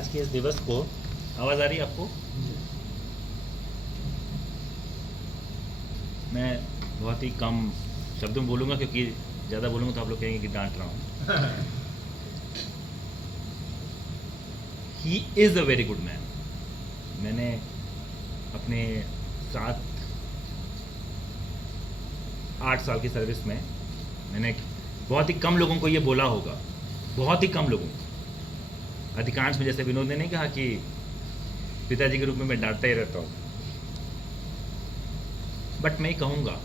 आज के इस दिवस को, आवाज़ आ रही है आपको? मैं बहुत ही कम शब्दों में बोलूँगा क्योंकि ज़्यादा बोलूँगा तो आप लोग कहेंगे कि डांट रहा हूँ। He is a very good man. मैंने अपने 8 साल की सर्विस में मैंने बहुत ही कम लोगों को ये बोला होगा, बहुत ही कम लोगों को। अधिकांश में, जैसे विनोद ने नहीं कहा कि पिताजी के रूप में मैं डांटता ही रहता हूँ, बट मैं कहूँगा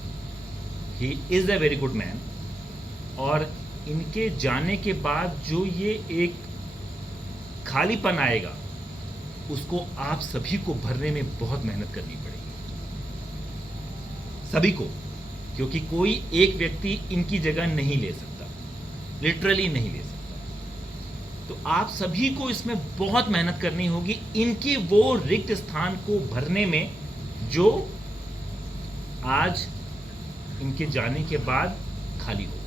he is a very good man. और इनके जाने के बाद जो ये एक खालीपन आएगा उसको आप सभी को भरने में बहुत मेहनत करनी पड़ेगी, सभी को, क्योंकि कोई एक व्यक्ति इनकी जगह नहीं ले सकता, लिटरली नहीं ले सकता। तो आप सभी को इसमें बहुत मेहनत करनी होगी इनके वो रिक्त स्थान को भरने में जो आज इनके जाने के बाद खाली हो।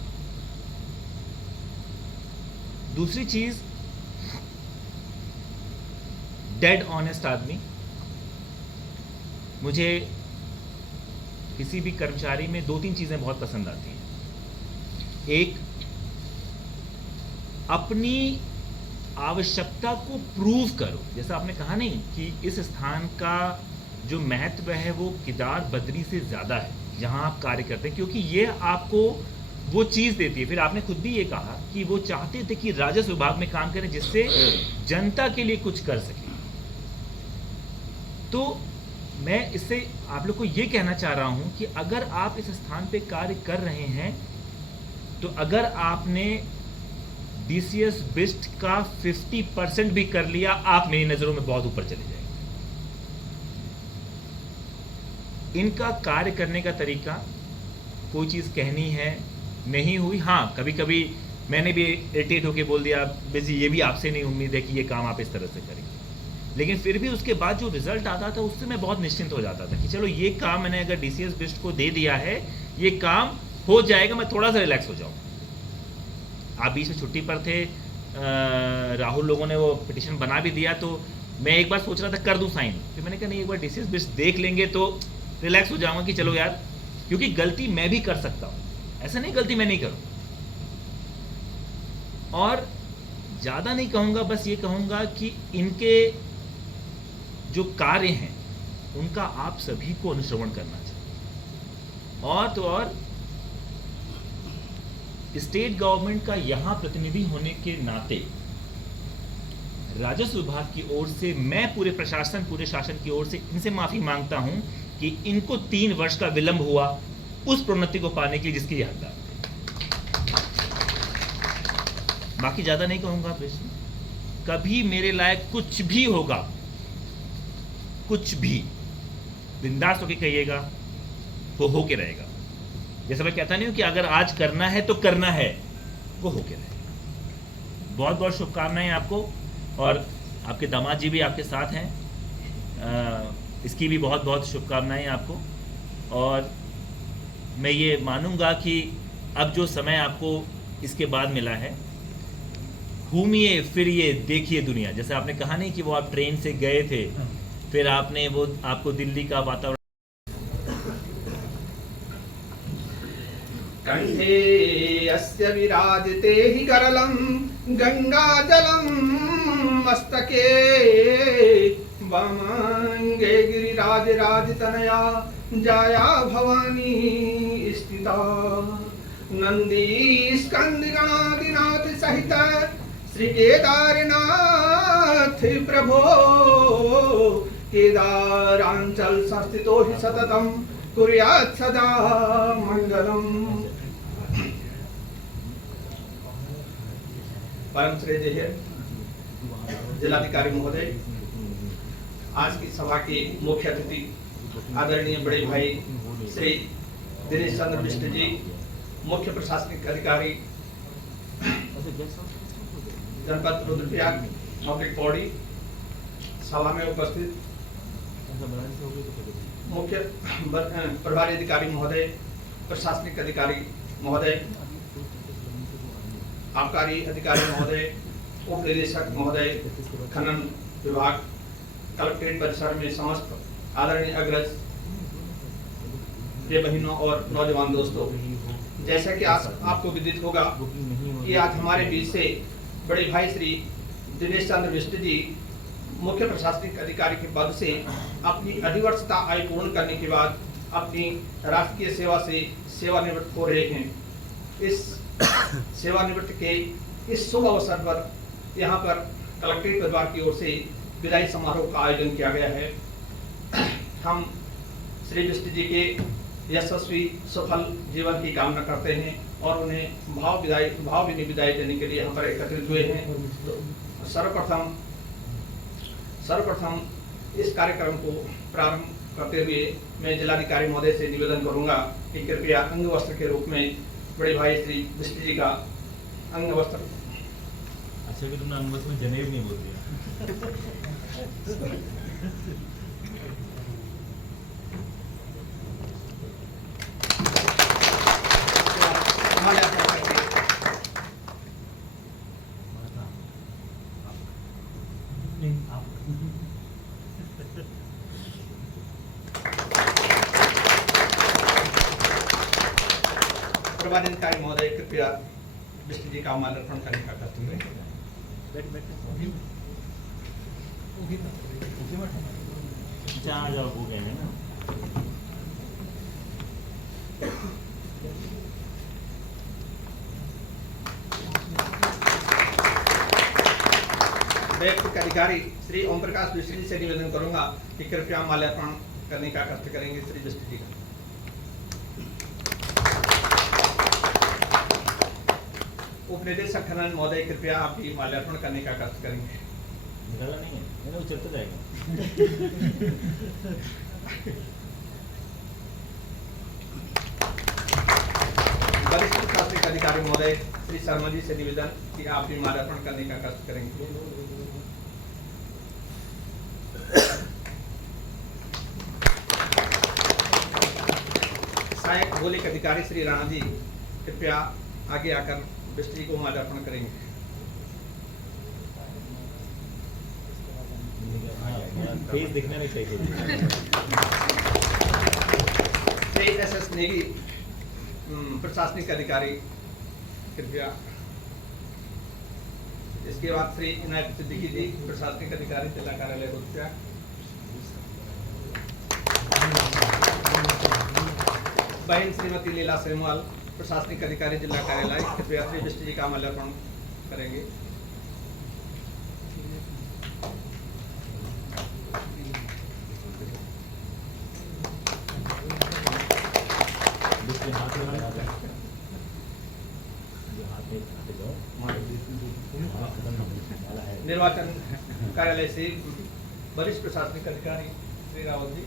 दूसरी चीज, डेड ऑनेस्ट आदमी। मुझे किसी भी कर्मचारी में 2-3 चीजें बहुत पसंद आती हैं। एक, अपनी आवश्यकता को प्रूव करो। जैसा आपने कहा नहीं कि इस स्थान का जो महत्व है वो केदार बद्री से ज़्यादा है जहां आप कार्य करते हैं, क्योंकि ये आपको वो चीज़ देती है। फिर आपने खुद भी ये कहा कि वो चाहते थे कि राजस्व विभाग में काम करें जिससे जनता के लिए कुछ कर सके। तो मैं इससे आप लोग को ये कहना चाह रहा हूं कि अगर आप इस स्थान पे कार्य कर रहे हैं तो अगर आपने DCS बिस्ट का 50% भी कर लिया, आप मेरी नजरों में बहुत ऊपर चले जाएंगे। इनका कार्य करने का तरीका, कोई चीज कहनी है नहीं हुई, हाँ कभी कभी मैंने भी इरिटेट होकर बोल दिया, बिजी ये भी आपसे नहीं उम्मीद है कि ये काम आप इस तरह से करेंगे, लेकिन फिर भी उसके बाद जो रिजल्ट आता था उससे मैं बहुत निश्चिंत हो जाता था कि चलो ये काम मैंने अगर DCS बिस्ट को दे दिया है, ये काम हो जाएगा, मैं थोड़ा सा रिलैक्स हो जाऊँ। आप बीच में छुट्टी पर थे, राहुल लोगों ने वो पिटिशन बना भी दिया, तो मैं एक बार सोच रहा था कर दूं साइन, फिर मैंने कहा नहीं, एक बार DCS बिस्ट देख लेंगे तो रिलैक्स हो जाऊंगा कि चलो यार, क्योंकि गलती मैं भी कर सकता हूं, ऐसा नहीं गलती मैं नहीं करूं। और ज्यादा नहीं कहूंगा, बस ये कहूंगा कि इनके जो कार्य हैं उनका आप सभी को अनुश्रवण करना चाहिए। और तो और स्टेट गवर्नमेंट का यहां प्रतिनिधि होने के नाते राजस्व विभाग की ओर से मैं पूरे प्रशासन, पूरे शासन की ओर से इनसे माफी मांगता हूं कि इनको 3 वर्ष का विलंब हुआ उस प्रोन्नति को पाने के लिए जिसकी हकदार थे। बाकी ज्यादा नहीं कहूंगा। कभी मेरे लायक कुछ भी होगा, कुछ भी बिंदास होके कहिएगा, वो होके रहेगा। जैसे मैं कहता नहीं हूं कि अगर आज करना है तो करना है, वो होके रहेगा। बहुत बहुत शुभकामनाएं आपको, और आपके दामाद जी भी आपके साथ हैं, इसकी भी बहुत बहुत शुभकामनाएं आपको। और मैं ये मानूंगा कि अब जो समय आपको इसके बाद मिला है, घूमिए फिरिए देखिए दुनिया। जैसे आपने कहा नहीं कि वो आप ट्रेन से गए थे, फिर आपने वो आपको दिल्ली का वातावरण, कंठे अस्य विराजते हि करलं गंगाजलं मस्तके वामांगे गिरिराजराजतनया जाया भवानी स्थिता नंदी स्कंद गणादिनाथ सहित श्री केदारनाथ प्रभो केदारांचल संस्थितो हि सततम कुर्यात् सदा मंगलम। परम श्रेय जिलाधिकारी महोदय, आज की सभा के मुख्य अतिथि आदरणीय बड़े भाई श्री दिनेश चंद्र बिष्ट जी, मुख्य प्रशासनिक अधिकारी जनपद रुद्रप्रयाग नौकरी पौड़ी, सभा में उपस्थित मुख्य प्रभारी अधिकारी महोदय, प्रशासनिक अधिकारी महोदय, आबकारी अधिकारी महोदय, उप निदेशक महोदय खनन विभाग, कलेक्ट्रेट परिसर में समस्त आदरणीय अग्रज, ये बहनों और नौजवान दोस्तों, जैसा कि आज आपको विदित होगा कि आज हमारे बीच से बड़े भाई श्री दिनेश चंद्र बिष्ट जी मुख्य प्रशासनिक अधिकारी के पद से अपनी अधिवर्षता आयु पूर्ण करने के बाद अपनी राष्ट्रीय सेवा से सेवानिवृत्त हो रहे हैं। इस सेवानिवृत्त के इस शुभ अवसर पर यहाँ पर कलेक्ट्रेट परिवार की ओर से विदाई समारोह का आयोजन किया गया है। हम श्री बिष्ट जी के यशस्वी सफल जीवन की कामना करते हैं और उन्हें भावभीनी विदाई देने के लिए यहाँ पर एकत्रित हुए हैं। सर्वप्रथम इस कार्यक्रम को प्रारंभ करते हुए मैं जिलाधिकारी महोदय से निवेदन करूंगा कि कृपया अंग वस्त्र के रूप में बड़े भाई श्री बिष्ट जी का अंग वस्त्र। अच्छा कि तुमने अंग वस्त्र में जनेब नहीं बोल दिया। प्रभारी महोदय कृपया बिष्ट जी का माल्यार्पण करने का कष्ट करें। जहाँ जाओ वो गए हैं ना। वैयक्तिक अधिकारी श्री ओम प्रकाश बिष्ट जी से निवेदन करूंगा कि कृपया माल्यार्पण करने का कष्ट करेंगे श्री बिष्ट जी का। उप निदेशक खनन महोदय कृपया आप भी माल्यार्पण करने का कष्ट करेंगे। निकाला नहीं है, मैंने वो चलता जाएगा। वरिष्ठ प्रशासनिक अधिकारी महोदय श्री शर्मा जी से निवेदन कि आप भी माल्यार्पण करने का कष्ट करेंगे। सहायक भौगोलिक अधिकारी श्री राणा जी कृपया आगे आकर बिष्ट जी को माल्यार्पण करेंगे। फेस दिखना नहीं चाहिए। एसएस नेगी प्रशासनिक अधिकारी कृपया। इसके बाद श्री इनायत सिद्दीकी जी प्रशासनिक अधिकारी जिला कार्यालय रुद्रप्रयाग। बहन श्रीमती लीला सेमवाल प्रशासनिक अधिकारी जिला कार्यालय कृपया श्री बिष्ट जी का माल्यार्पण करेंगे। निर्वाचन कार्यालय से वरिष्ठ प्रशासनिक अधिकारी श्री रावत जी।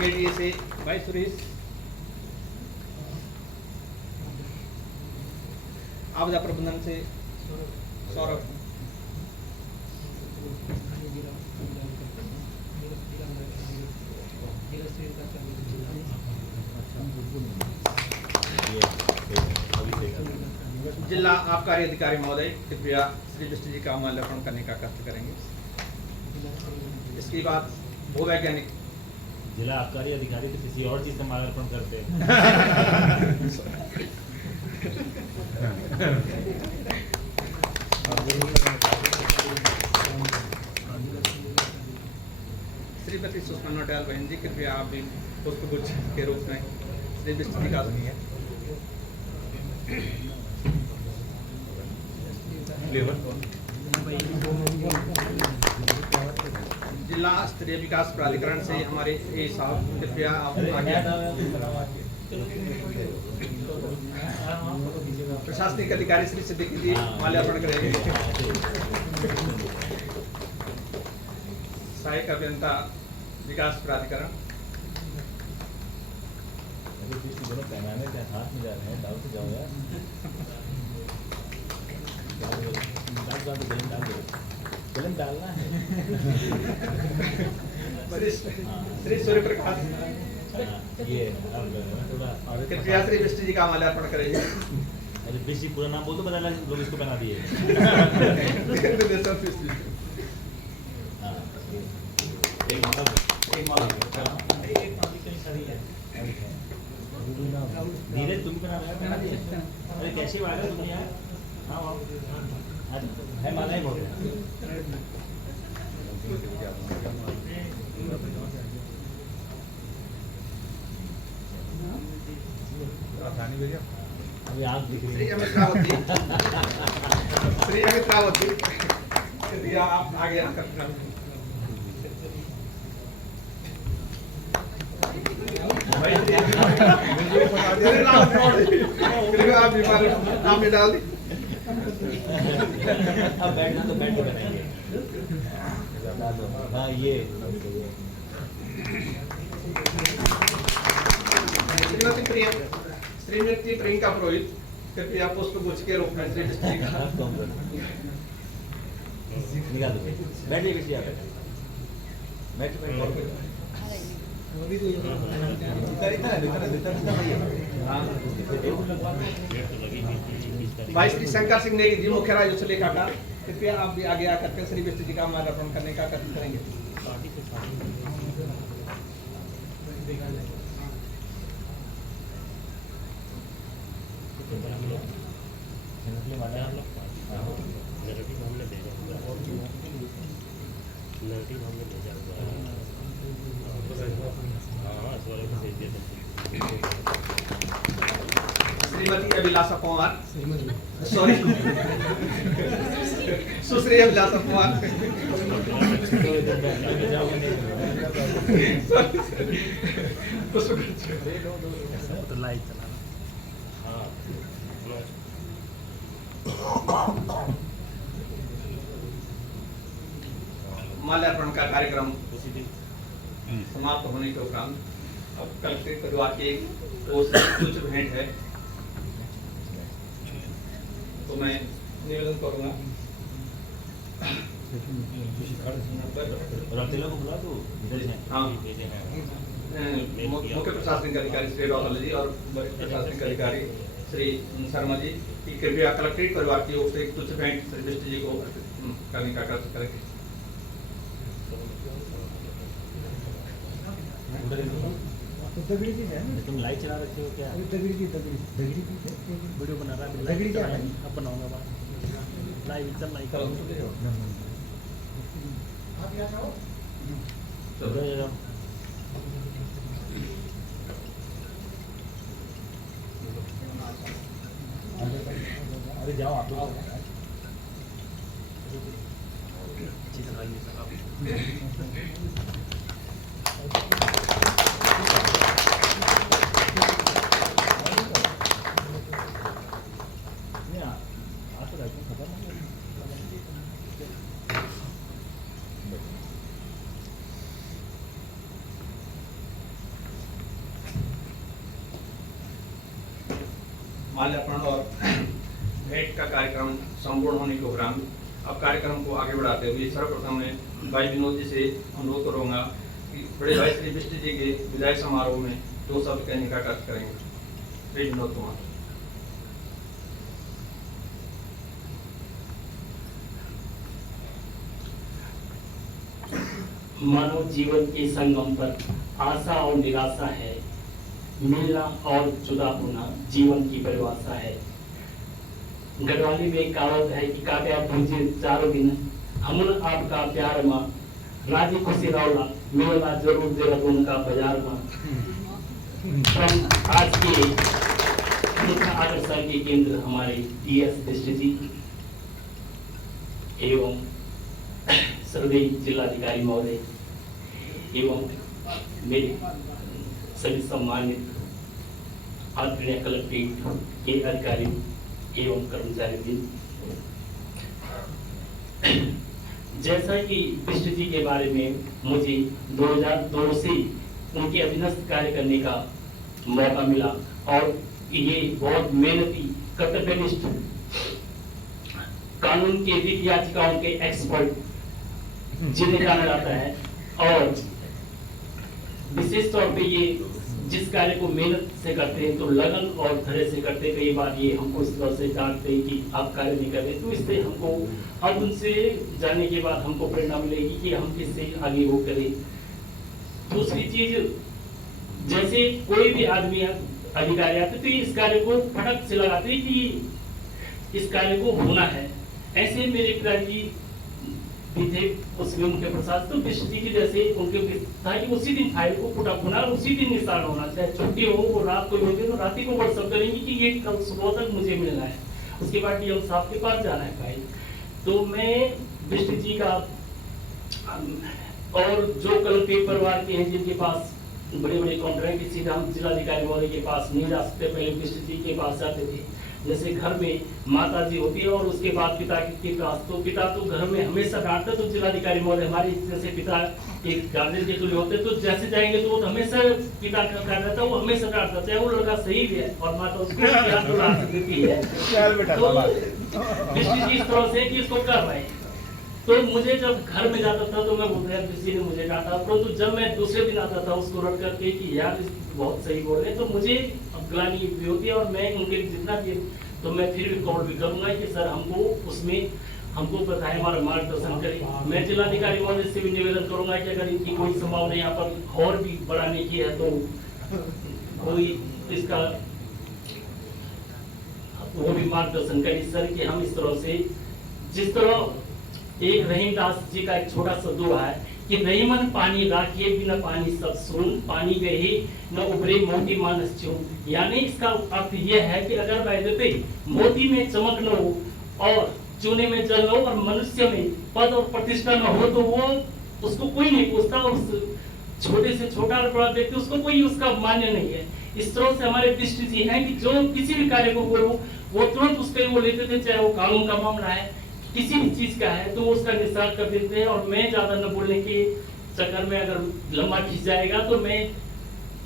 केडीए से भाई सुरेश। आपदा प्रबंधन से सौरभ। जिला आबकारी अधिकारी महोदय कृपया श्री बिष्ट जी का माल्यार्पण करने का कष्ट करेंगे। इसके बाद भूवैज्ञानिक। जिला आबकारी अधिकारी तो किसी और चीज से माल्यार्पण करते हैं। श्रीमती सुषमा नोटियाल बहन जी कृपया आप भी पुष्पगुच्छ के रूप में श्री बिष्ट जी का जिला स्तरीय विकास प्राधिकरण से हमारे ए साहब कृपया आप आगे। प्रशासनिक अधिकारी श्री सिद्दीकी जी माल्यार्पण करेंगे। सहायक अभियंता विकास प्राधिकरण। दोनों पैमाने के हाथ में जा रहे हैं, डाल के जाओ यार। फिल्म डालना है। श्री सूर्य प्रकाश ये थोड़ा कृपया श्री विष्णु जी का माल्यार्पण करेंगे। अरे बेसी पूरा नाम बोल दो, बदला लोग इसको बना दिए। हाँ, एक माला कहीं सारी है। धीरे तुम बना बना दिए। अरे कैसे आएगा तुम यार? हाँ है माला ही बहुत है। अभी आँख दिख रही श्री है। अमित्रावती श्री अमित्रावती कृपया आप आगे आकर कृपया आप बीमार नाम में डाल दी। अब बैठना तो बैठ के बनाएंगे। हाँ ये श्रीमती प्रियंका पुरोहित कृपया पुष्प गुच्छ के रूप में श्री विष्णु जी का निकाल दो। बैठ जाइए किसी आप बैठ भाई श्री शंकर सिंह नेगी जी मुख्य राज्य लेखाकार कृपया आप भी आगे आकर के श्री विष्णु जी का माल्यार्पण करने का कथन करेंगे। श्रीमती अभिलाषा पवार सॉरी सुश्री अभिलाषा पवार माल्यार्पण का कार्यक्रम समाप्त होने के उपरांत अब कलेक्ट्रेट परिवार की एक कुछ भेंट है, तो मैं निवेदन करूंगा को बुला दो इधर से। हाँ मुख्य प्रशासनिक अधिकारी श्री डॉक्टर जी और वरिष्ठ प्रशासनिक अधिकारी श्री शर्मा जी की कृपया कलेक्ट्रेट परिवार की ओर से एक तुच्छ भेंट श्री विष्णु जी को करने का कार्य करेंगे। तुम लाइट चला रखे हो क्या? वीडियो बना रहा है, लाइट चला रहा है, अब बनाऊंगा बात। लाइव चल लाइव करो। चलो अरे जाओ आप लोग। माल्यार्पण और भेंट का कार्यक्रम संपूर्ण होने के उपरांत अब कार्यक्रम को आगे बढ़ाते हुए सर्वप्रथम मैं भाई विनोद जी से अनुरोध करूंगा कि बड़े भाई श्री विष्णु जी के विदाई समारोह में 2 शब्द कहने का कार्य करेंगे। श्री विनोद कुमार। मानव जीवन के संगम पर आशा और निराशा है, मिलना और जुदा होना जीवन की परिभाषा है। गढ़वाली में एक कहावत है कि काट्या भूजे चारों दिन हमन आपका प्यार माँ राजी खुशी रौला मिलना जरूर देहरादून का बाजार माँ। हम आज के मुख्य आकर्षण के केंद्र हमारे DS विष्णु जी एवं सर्वे जिलाधिकारी महोदय एवं मेरे सभी सम्मानित आदरणीय कलेक्ट्रेट के अधिकारी एवं कर्मचारी। जैसा कि विष्णु जी के बारे में मुझे 2002 से उनके अधीनस्थ कार्य करने का मौका मिला और ये बहुत मेहनती कर्तव्यनिष्ठ कानून के विधि याचिकाओं के एक्सपर्ट जिन्हें जाना जाता है। और विशेष तौर पे ये जिस कार्य को मेहनत से करते हैं, तो लगन और धैर्य से करते हैं। कई बार ये हमको इस तरह से डांटते हैं कि आप कार्य नहीं कर रहे, तो इससे हमको अब उनसे जानने के बाद हमको प्रेरणा मिलेगी कि हम किससे आगे वो करें। दूसरी चीज, जैसे कोई भी आदमी अधिकारी आते तो इस कार्य को फटक से लगाते कि इस कार्य को होना है। ऐसे मेरे पिताजी भी थे उसमें उनके प्रसाद, तो विष्णु जी की जैसे उनके था कि उसी दिन फाइल को पुटअप होना और उसी दिन निस्तारण होना, चाहे छुट्टी हो वो रात को होगी तो रात ही को व्हाट्सअप करेंगे कि ये कल सुबह तक मुझे मिलना है, उसके बाद डीएम साहब के पास जाना है फाइल। तो मैं विष्णु जी का और जो कल के परिवार के हैं जिनके पास बड़े बड़े कॉन्ट्रैक्ट की सीधा हम जिलाधिकारी महोदय के पास नहीं जा सकते, पहले विष्णु जी के पास जाते थे। जैसे घर में माता जी होती है और उसके बाद पिता के पास, तो पिता तो घर में हमेशा डांटते, तो जिलाधिकारी महोदय हमारे जैसे पिता एक गार्जियन के तुल्य होते, तो जैसे जाएंगे तो वो हमेशा पिता का कार्य रहता है, वो हमेशा डांटता, चाहे वो लड़का सही भी है और माता उसको प्यार देती है। तो विष्णु जी इस तरह से कि इसको कर रहे हैं। तो मुझे जब घर में जाता था तो मैं बोलता यार किसी ने मुझे डांटा, परंतु जब मैं दूसरे दिन आता था उसको रट करके कि यार बहुत सही बोल रहे हैं, तो मुझे ग्लानि भी होती है और मैं उनके जितना भी, तो मैं फिर भी कॉल भी करूंगा कि सर हमको उसमें हमको बताएं, हमारा मार्गदर्शन करें। मैं जिलाधिकारी महोदय से भी निवेदन करूंगा कि अगर इनकी कोई संभावना यहाँ पर और भी बढ़ाने की है तो कोई इसका वो भी मार्गदर्शन करें सर, कि हम इस तरह से जिस तरह एक रहीमदास जी का एक छोटा सा दुआ है कि रहीमन पानी राखिए बिना पानी सब सुन, पानी गए न उभरे मोती मानस चून। यानी इसका अर्थ यह है कि अगर वैसे मोती में चमक न हो और चूने में जल न हो और मनुष्य में पद और प्रतिष्ठा न हो तो वो उसको कोई नहीं पूछता, और उस छोटे से छोटा बड़ा व्यक्ति उसको कोई उसका मान्य नहीं है। इस तरह से हमारे विष्णु जी हैं कि जो किसी भी कार्य को बोलो वो तुरंत उसके वो लेते थे, चाहे वो कानून का मामला है किसी भी चीज का है तो उसका निस्तार कर देते हैं। और मैं ज्यादा न बोलने के चक्कर में अगर लंबा खींच जाएगा तो मैं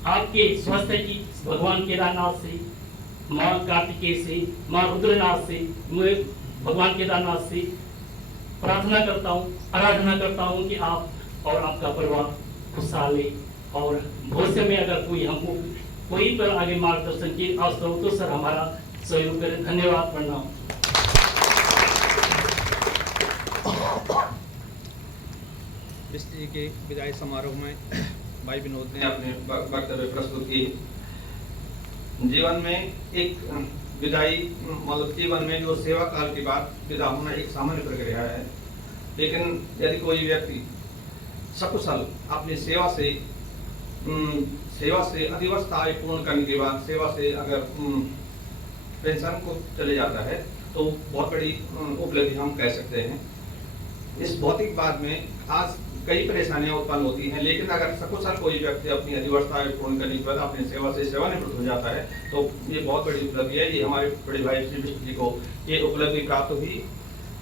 आपके स्वास्थ्य की भगवान केदारनाथ से, माँ कार्तिकेय से, माँ रुद्रनाथ से, मैं भगवान केदारनाथ से प्रार्थना करता हूँ, आराधना करता हूँ कि आप और आपका परिवार खुशहाल है। और भविष्य में अगर कोई हमको कोई पर आगे मार्गदर्शन की आवश्यकता हो तो सर हमारा सहयोग करें। धन्यवाद, प्रणाम। विष्णु जी के विदाई समारोह में भाई विनोद ने अपने वक्तव्य प्रस्तुत किए। जीवन में एक विदाई मतलब जीवन में जो सेवा काल के बाद विदा होना एक सामान्य प्रक्रिया है, लेकिन यदि कोई व्यक्ति सकुशल अपनी सेवा से अधिवस्था आयु पूर्ण करने के बाद सेवा से अगर पेंशन को चले जाता है तो बहुत बड़ी उपलब्धि हम कह सकते हैं। इस भौतिक बाद में आज कई परेशानियां उत्पन्न होती हैं, लेकिन अगर सकुशल कोई व्यक्ति अपनी अधिवस्था आयु पूर्ण करने के बाद अपनी सेवा से सेवानिवृत्त हो जाता है तो ये बहुत बड़ी उपलब्धि है। ये हमारे बड़े भाई श्री विष्णु जी को ये उपलब्धि प्राप्त हुई।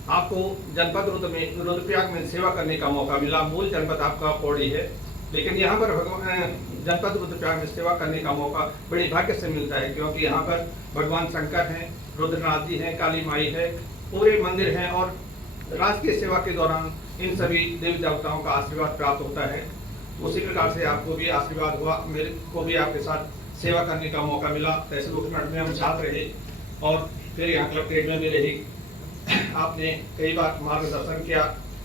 आपको जनपद रुद्रप्रयाग में सेवा करने का मौका मिला। मूल जनपद आपका पौड़ी है, लेकिन यहाँ पर जनपद रुद्रप्रयाग में सेवा करने का मौका बड़े भाग्य से मिलता है, क्योंकि यहाँ पर भगवान शंकर हैं, रुद्रनाथ जी हैं, काली माई है, पूरे मंदिर हैं और राजकीय सेवा के दौरान इन सभी देवी देवताओं का आशीर्वाद प्राप्त होता है। उसी प्रकार से आपको भी आशीर्वाद हुआ, मेरे को भी आपके साथ सेवा करने का मौका मिला। तहसील उपखंड में हम साथ रहे और फिर यहाँ कलेक्ट्रेट में भी रही। आपने कई बार मार्गदर्शन किया।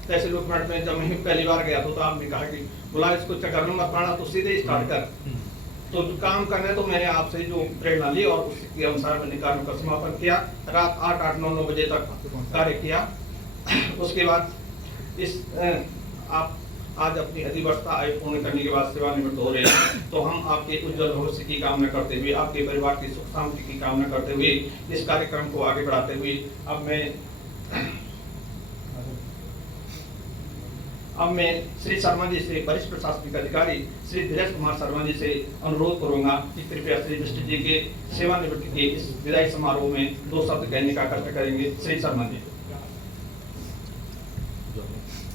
तहसील उपखंड में जब मैं पहली बार गया तो आपने कहा कि बोला इसको चक्कर में मत पड़ना, तो सीधे स्टार्ट कर, तो काम करना है। तो मैंने आपसे जो प्रेरणा ली और उसके अनुसार मैंने कार्यों का समापन किया। रात 8-9 बजे तक कार्य किया। उसके बाद आप आज अपनी अधिवस्था आयु पूर्ण करने के बाद सेवानिवृत्त हो रहे हैं, तो हम आपके उज्जवल भविष्य की कामना करते हुए, आपके परिवार की सुख शांति की कामना करते हुए, इस कार्यक्रम को आगे बढ़ाते हुए अब मैं श्री शर्मा जी से, वरिष्ठ प्रशासनिक अधिकारी श्री धीरज कुमार शर्मा जी से अनुरोध करूंगा कि कृपया श्री विष्णु जी के सेवानिवृत्ति के इस विदाई समारोह में 2 शब्द कहने का कष्ट करेंगे। श्री शर्मा जी।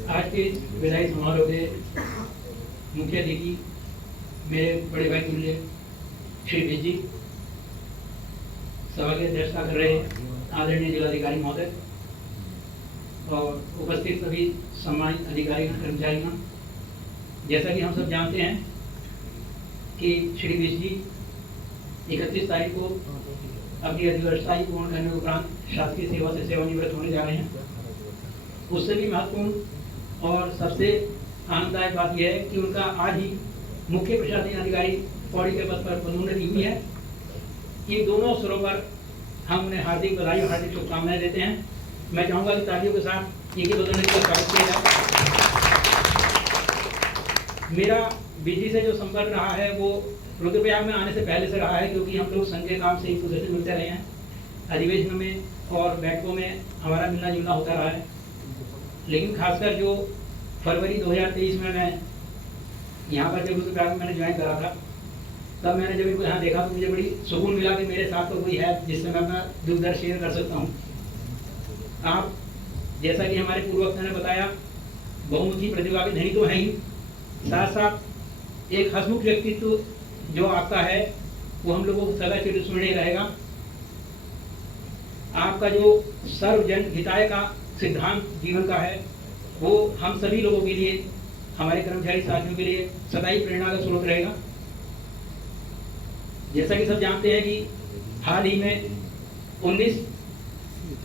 आज के विदाई समारोह के मुख्य अतिथि मेरे बड़े भाई तुल्य श्री विज जी, सभा की अध्यक्षता कर रहे आदरणीय जिलाधिकारी महोदय और उपस्थित सभी सम्मानित अधिकारी कर्मचारीगण, जैसा कि हम सब जानते हैं कि श्री विज जी 31 तारीख को अपनी अधिवस्था पूर्ण करने के उपरांत शासकीय सेवा से सेवानिवृत्त होने जा रहे हैं। उससे भी महत्वपूर्ण और सबसे आनंददायक बात यह है कि उनका आज ही मुख्य प्रशासनिक अधिकारी पौड़ी के पद पर पदोन्नति हुई है। इन दोनों स्तरों पर हम उन्हें हार्दिक बधाई और हार्दिक शुभकामनाएं देते हैं। मैं चाहूंगा कि तालियों के साथ इनकी पदोन्नति का स्वागत किया जाए। मेरा बीजी से जो संपर्क रहा है वो रुद्रप्रयाग में आने से पहले से रहा है, क्योंकि हम लोग संघ के काम से एक दूसरे से मिलते रहे हैं। अधिवेशन में और बैठकों में हमारा मिलना जुलना होता रहा है। लेकिन खासकर जो फरवरी 2023 में मैं यहाँ पर जब रुद्रप्रयाग में मैंने ज्वाइन करा था, तब मैंने जब इनको यहाँ देखा तो मुझे बड़ी सुकून मिला कि मेरे साथ तो कोई है जिससे मैं अपना दुख दर्द शेयर कर सकता हूँ। आप जैसा कि हमारे पूर्ववक्ता ने बताया, बहुमुखी प्रतिभा के धनी तो हैं ही, साथ साथ एक हंसमुख व्यक्तित्व जो आपका है वो हम लोगों को सदा चिरस्मरणीय रहेगा। आपका जो सर्वजन हिताय का सिद्धांत जीवन का है वो हम सभी लोगों के लिए, हमारे कर्मचारी साथियों के लिए सदा ही प्रेरणा का स्रोत रहेगा। जैसा कि सब जानते हैं कि हाल ही में 19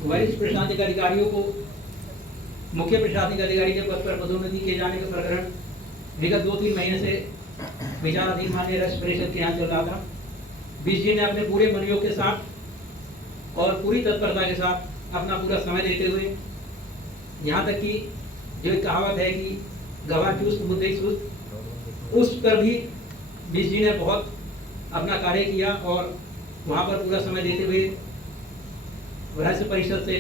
वरिष्ठ प्रशासनिक अधिकारियों को मुख्य प्रशासनिक अधिकारी के पद पर पदोन्नति किए जाने का प्रकरण विगत 2-3 महीने से विचाराधीन माननीय राष्ट्र परिषद के यहाँ चल रहा था। बीज जी ने अपने पूरे मनोयोग के साथ और पूरी तत्परता के साथ अपना पूरा समय देते हुए, यहाँ तक कि जो एक कहावत है कि गवाह चुस्त मुद्दे सुस्त, उस पर भी बीज जी ने बहुत अपना कार्य किया और वहाँ पर पूरा समय देते हुए राष्ट्र परिषद से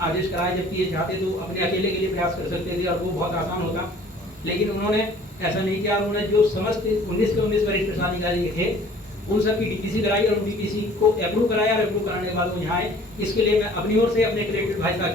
आदेश कराया। जबकि ये चाहते तो अपने अकेले के लिए प्रयास कर सकते थे और वो बहुत आसान होता, लेकिन उन्होंने ऐसा नहीं किया। उन्होंने जो समस्त 19 के 19 वरिष्ठ प्रशासनिक अधिकारी थे उन सब की डीपीसी कराई और डीपीसी को अप्रूव कराया और अप्रूव कराने के बाद वो यहाँ आए। इसके लिए मैं अपनी ओर से अपने कलेक्टर भाई साहब